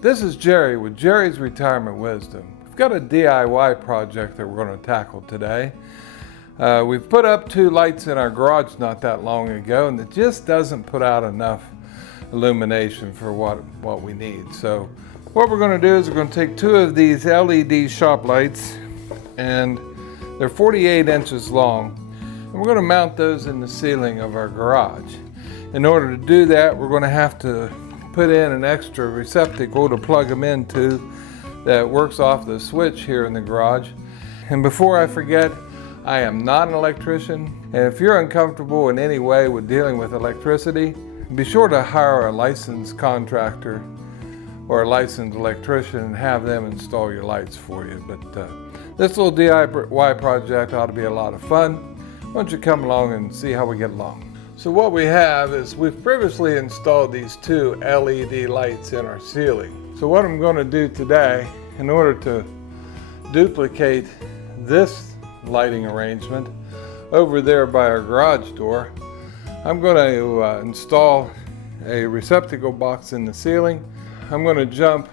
This is Jerry with Jerry's Retirement Wisdom. We've got a DIY project that we're going to tackle today. We've put up 2 lights in our garage not that long ago, and it just doesn't put out enough illumination for what we need. So what we're going to do is we're going to take 2 of these LED shop lights, and they're 48 inches long, and we're going to mount those in the ceiling of our garage. In order to do that, we're going to have to put in an extra receptacle to plug them into that works off the switch here in the garage. And before I forget, I am not an electrician, and if you're uncomfortable in any way with dealing with electricity, be sure to hire a licensed contractor or a licensed electrician and have them install your lights for you. But this little DIY project ought to be a lot of fun. Why don't you come along and see how we get along? So what we have is we've previously installed these 2 LED lights in our ceiling. So what I'm going to do today, in order to duplicate this lighting arrangement over there by our garage door, I'm going to install a receptacle box in the ceiling. I'm going to jump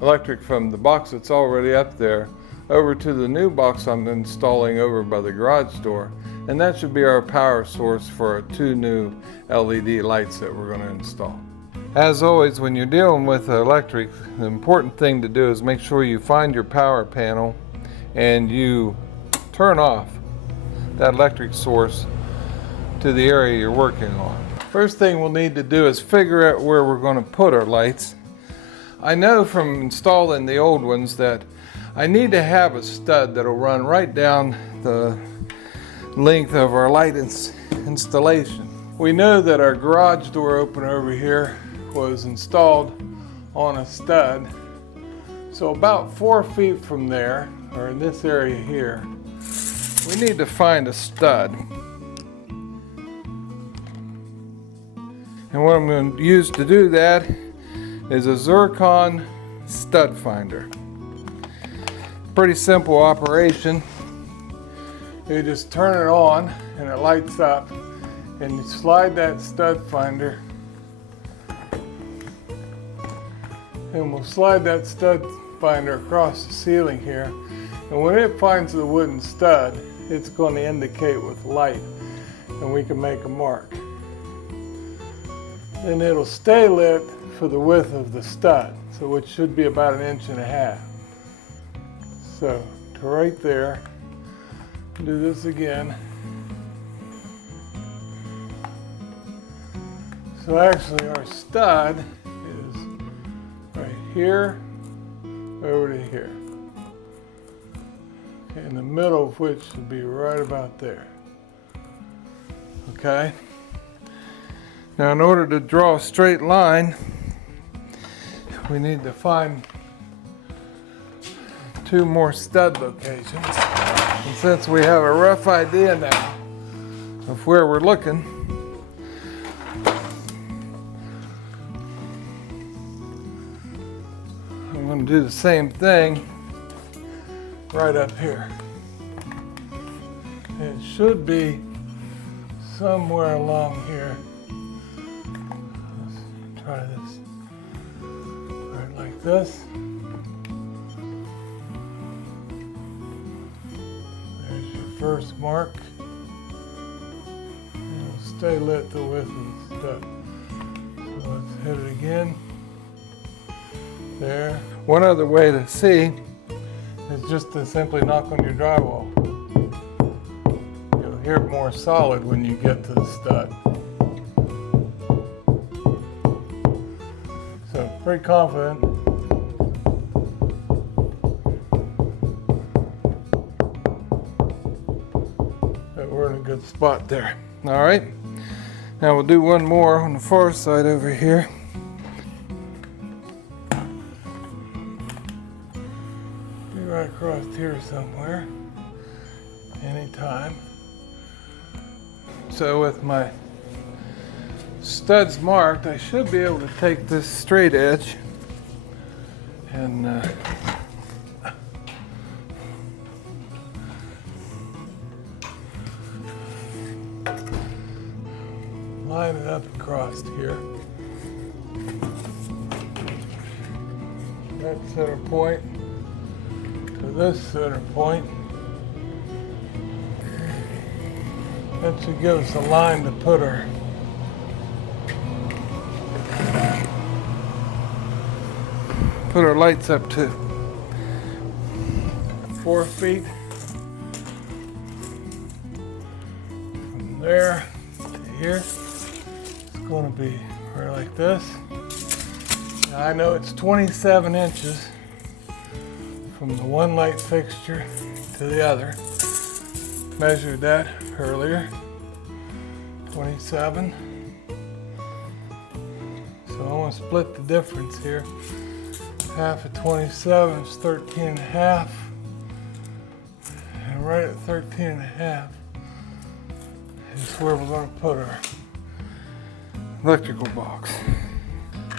electric from the box that's already up there over to the new box I'm installing over by the garage door. And that should be our power source for our 2 new LED lights that we're going to install. As always, when you're dealing with electric, the important thing to do is make sure you find your power panel and you turn off that electric source to the area you're working on. First thing we'll need to do is figure out where we're going to put our lights. I know from installing the old ones that I need to have a stud that'll run right down the length of our light installation. We know that our garage door opener over here was installed on a stud, so about 4 feet from there, or in this area here, we need to find a stud. And what I'm going to use to do that is a Zircon stud finder. Pretty simple operation. You just turn it on and it lights up, and you slide that stud finder, and we'll slide that stud finder across the ceiling here, and when it finds the wooden stud, it's going to indicate with light, and we can make a mark. And it'll stay lit for the width of the stud, so which should be about 1.5 inches. So to right there, do this again. So actually our stud is right here over to here, in the middle of which would be right about there. Okay? Now in order to draw a straight line, we need to find 2 more stud locations. And since we have a rough idea now of where we're looking, I'm going to do the same thing right up here. It should be somewhere along here. Let's try this. Right like this. First mark, and it'll stay lit the width of the stud. So let's hit it again. There. One other way to see is just to simply knock on your drywall. You'll hear it more solid when you get to the stud. So pretty confident. We're in a good spot there. All right, now we'll do one more on the far side over here. Be right across here somewhere, anytime. So with my studs marked, I should be able to take this straight edge and line it up across here. that center point to this center point. That should give us a line to put our lights up to. 4 feet from there to here. It's going to be right like this. Now I know it's 27 inches from the one light fixture to the other. Measured that earlier. 27. So I want to split the difference here. Half of 27 is 13 and a half. And right at 13 and a half is where we're going to put our electrical box.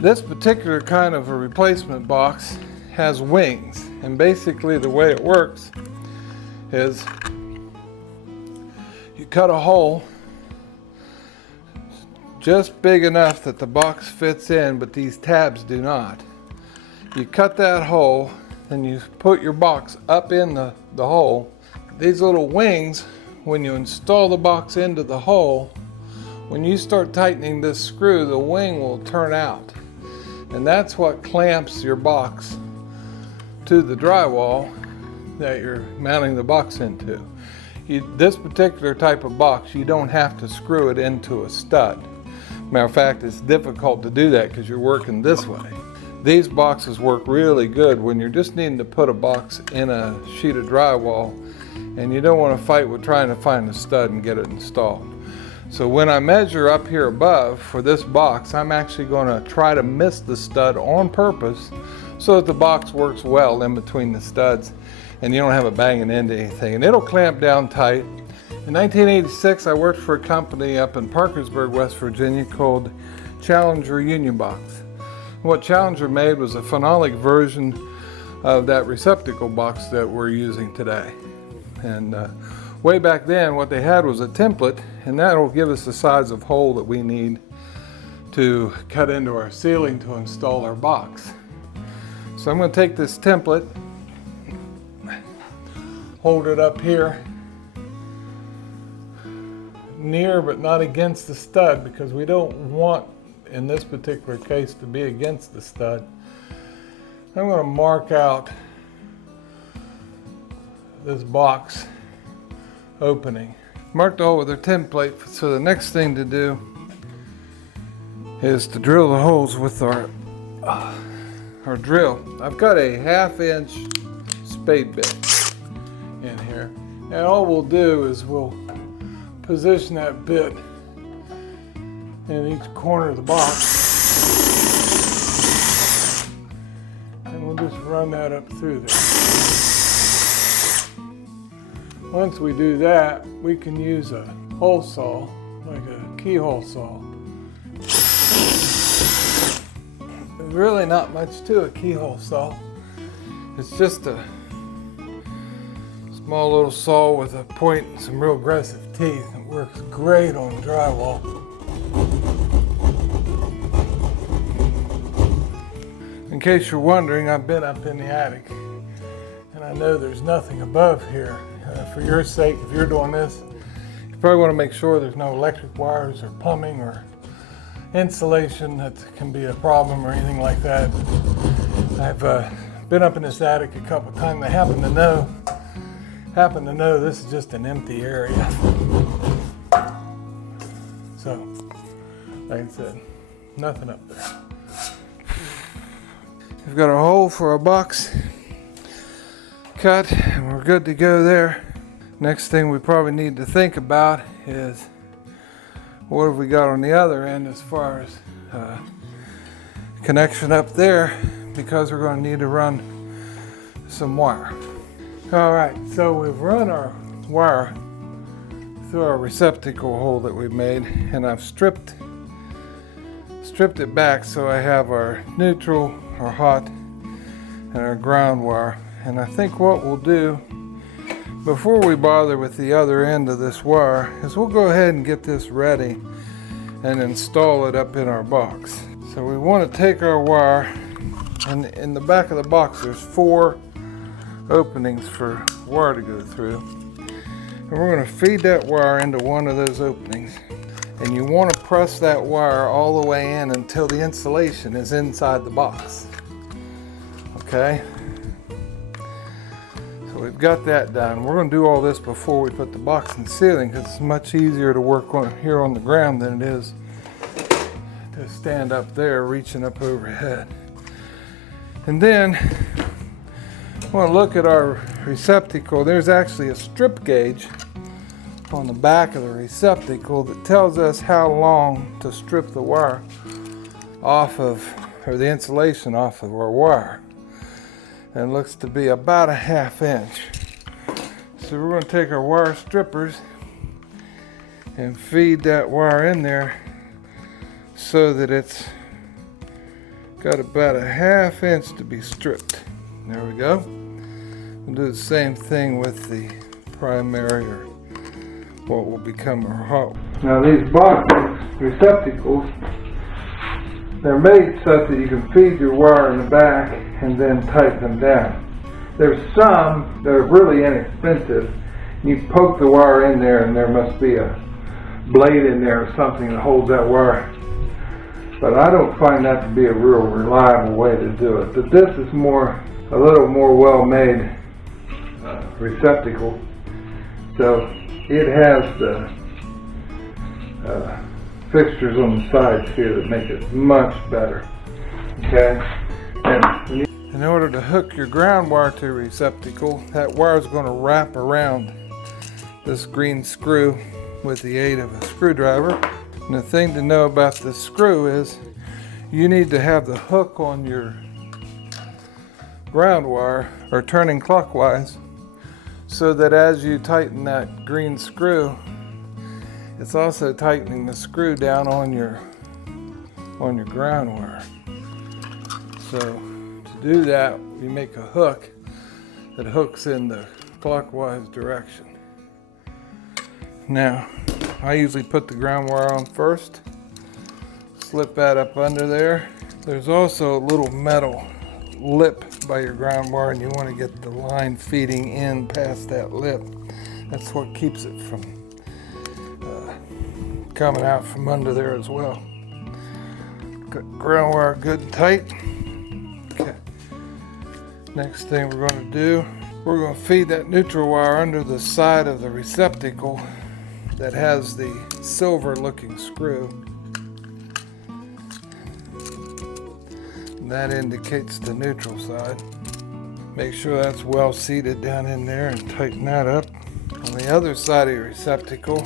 This particular kind of a replacement box has wings, and basically the way it works is you cut a hole just big enough that the box fits in, but these tabs do not. You cut that hole, then you put your box up in the hole. These little wings, when you install the box into the hole, when you start tightening this screw, the wing will turn out. And that's what clamps your box to the drywall that you're mounting the box into. This particular type of box, you don't have to screw it into a stud. Matter of fact, it's difficult to do that because you're working this way. These boxes work really good when you're just needing to put a box in a sheet of drywall and you don't want to fight with trying to find a stud and get it installed. So when I measure up here above for this box, I'm actually going to try to miss the stud on purpose so that the box works well in between the studs and you don't have it banging into anything, and it'll clamp down tight. In 1986, I worked for a company up in Parkersburg, West Virginia called Challenger Union Box. What Challenger made was a phenolic version of that receptacle box that we're using today. And way back then, what they had was a template, and that'll give us the size of hole that we need to cut into our ceiling to install our box. So I'm going to take this template, hold it up here, near but not against the stud, because we don't want, in this particular case, to be against the stud. I'm going to mark out this box opening. Mark the hole with our template, so the next thing to do is to drill the holes with our drill. I've got a 1/2 inch spade bit in here, and all we'll do is we'll position that bit in each corner of the box, and we'll just run that up through there. Once we do that, we can use a hole saw, like a keyhole saw. There's really not much to a keyhole saw. It's just a small little saw with a point and some real aggressive teeth. It works great on drywall. In case you're wondering, I've been up in the attic and I know there's nothing above here. For your sake, if you're doing this, you probably want to make sure there's no electric wires or plumbing or insulation that can be a problem or anything like that. I've been up in this attic a couple times. I happen to know this is just an empty area. So, like I said, nothing up there. We've got a hole for a box cut, and we're good to go there. Next thing we probably need to think about is what have we got on the other end as far as connection up there, because we're going to need to run some wire. All right, so we've run our wire through our receptacle hole that we made, and I've stripped it back so I have our neutral, our hot, and our ground wire. And I think what we'll do before we bother with the other end of this wire is we'll go ahead and get this ready and install it up in our box. So we want to take our wire And in the back of the box there's 4 openings for wire to go through. And we're going to feed that wire into one of those openings. And you want to press that wire all the way in until the insulation is inside the box. Okay? So we've got that done. We're going to do all this before we put the box in the ceiling because it's much easier to work on here on the ground than it is to stand up there reaching up overhead. And then I want to look at our receptacle. There's actually a strip gauge on the back of the receptacle that tells us how long to strip the wire off of, or the insulation off of our wire. And it looks to be about a 1/2 inch. So we're going to take our wire strippers and feed that wire in there so that it's got about a 1/2 inch to be stripped. There we go. We'll do the same thing with the primary, or what will become our hot. Now these box receptacles, they're made so that you can feed your wire in the back and then tighten them down. There's some that are really inexpensive. You poke the wire in there and there must be a blade in there or something that holds that wire. But I don't find that to be a real reliable way to do it. But this is a little more well-made receptacle. So it has the fixtures on the sides here that make it much better. Okay? And in order to hook your ground wire to a receptacle, that wire is going to wrap around this green screw with the aid of a screwdriver. And the thing to know about this screw is you need to have the hook on your ground wire or turning clockwise so that as you tighten that green screw, it's also tightening the screw down on your ground wire. So to do that, you make a hook that hooks in the clockwise direction. Now, I usually put the ground wire on first, slip that up under there. There's also a little metal lip by your ground wire, and you want to get the line feeding in past that lip. That's what keeps it from coming out from under there as well. Got ground wire good and tight. Okay. Next thing we're going to do, we're going to feed that neutral wire under the side of the receptacle that has the silver looking screw. And that indicates the neutral side. Make sure that's well seated down in there and tighten that up. On the other side of your receptacle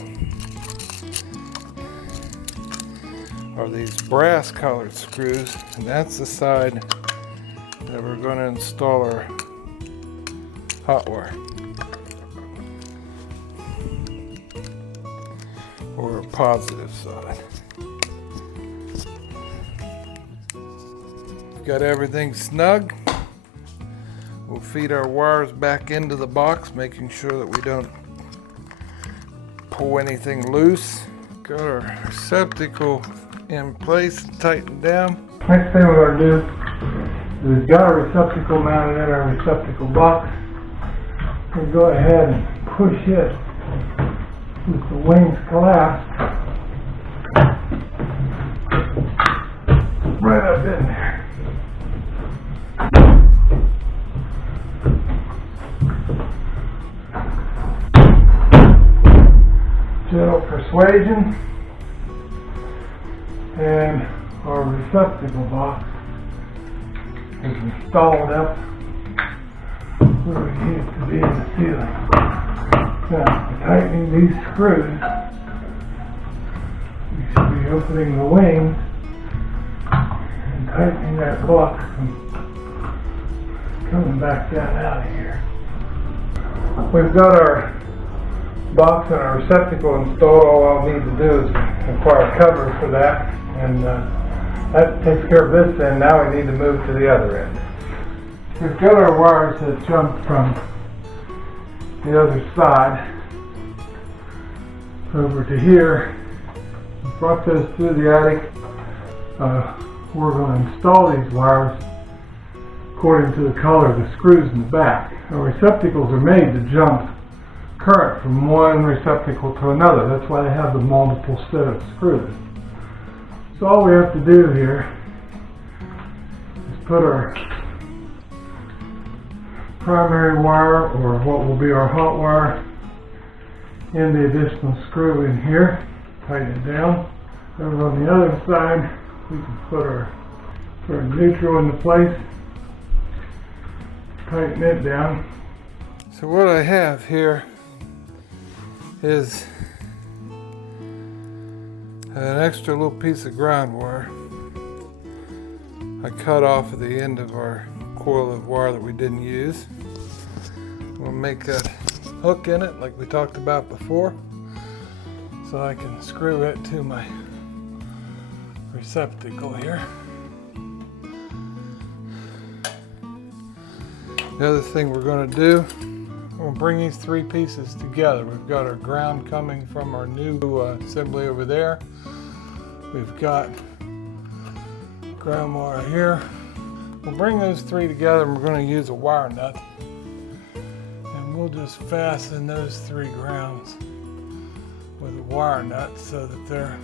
are these brass colored screws, and that's the side that we're going to install our hot wire, or a positive side. Got everything snug. We'll feed our wires back into the box, making sure that we don't pull anything loose. Got our receptacle in place and tightened down. Next thing we're going to do is we've got our receptacle mounted in our receptacle box. We'll go ahead and push it with the wings collapsed right up in there. Gentle persuasion, and our receptacle box is installed up where we need it to be in the ceiling. Now, tightening these screws, we should be opening the wings and tightening that box from coming back down out of here. We've got our box and our receptacle installed. All I'll need to do is acquire a cover for that, and that takes care of this end. Now we need to move to the other end. We've got our wires that jumped from the other side over to here. We brought those through the attic. We're going to install these wires according to the color of the screws in the back. Now, receptacles are made to jump current from one receptacle to another. That's why they have the multiple set of screws. So all we have to do here is put our primary wire, or what will be our hot wire, in the additional screw in here. Tighten it down. Over on the other side, we can put our neutral into place. Tighten it down. So what I have here is an extra little piece of ground wire I cut off at the end of our coil of wire that we didn't use. We'll make that hook in it like we talked about before, so I can screw it to my receptacle here. The other thing we're going to do, we'll bring these three pieces together. We've got our ground coming from our new assembly over there. We've got ground wire here. We'll bring those three together and we're going to use a wire nut. And we'll just fasten those three grounds with a wire nut so that they're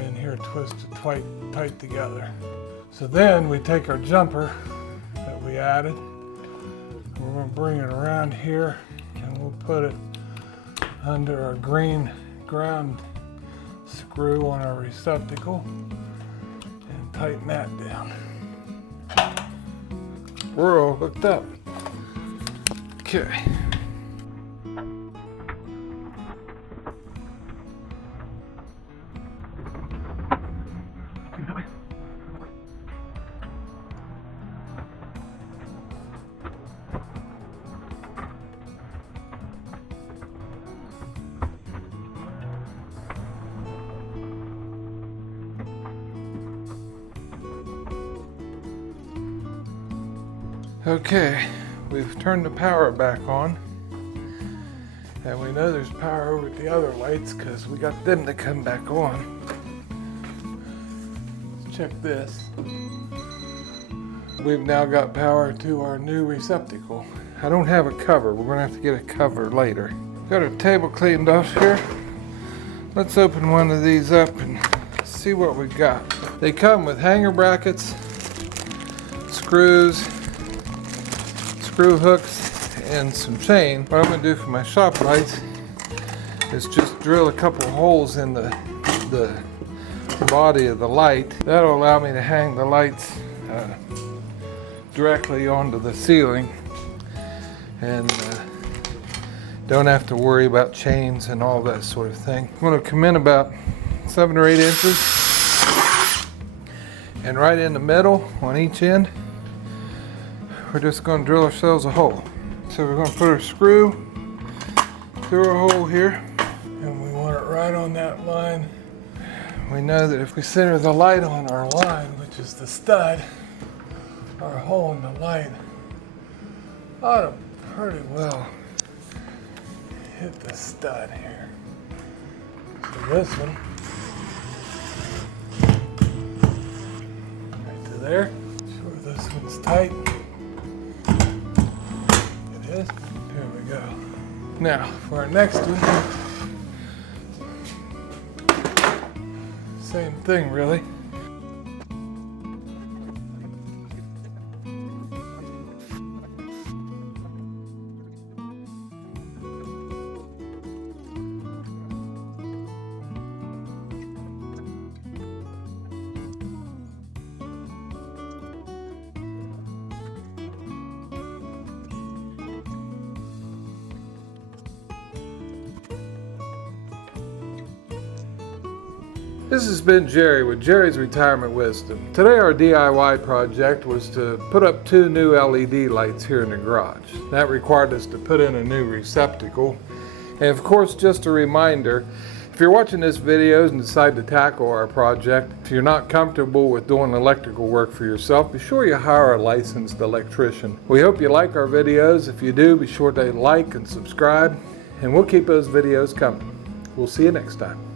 in here twisted tight together. So then we take our jumper that we added, we're going to bring it around here and we'll put it under our green ground screw on our receptacle and tighten that down. We're all hooked up. Okay. Okay, we've turned the power back on, and we know there's power over at the other lights because we got them to come back on. Let's check this. We've now got power to our new receptacle. I don't have a cover. We're going to have to get a cover later. Got our table cleaned off here. Let's open one of these up and see what we got. They come with hanger brackets, screws, screw hooks, and some chain. What I'm going to do for my shop lights is just drill a couple holes in the body of the light. That'll allow me to hang the lights directly onto the ceiling and don't have to worry about chains and all that sort of thing. I'm going to come in about 7 or 8 inches, and right in the middle on each end we're just going to drill ourselves a hole. So we're going to put our screw through our hole here, and we want it right on that line. We know that if we center the light on our line, which is the stud, our hole in the light ought to pretty well hit the stud here. So this one, right to there. Sure this one's tight. It is. Here we go. Now for our next one, same thing really. This has been Jerry with Jerry's Retirement Wisdom. Today our DIY project was to put up 2 new LED lights here in the garage. That required us to put in a new receptacle. And of course, just a reminder, if you're watching this video and decide to tackle our project, if you're not comfortable with doing electrical work for yourself, be sure you hire a licensed electrician. We hope you like our videos. If you do, be sure to like and subscribe, and we'll keep those videos coming. We'll see you next time.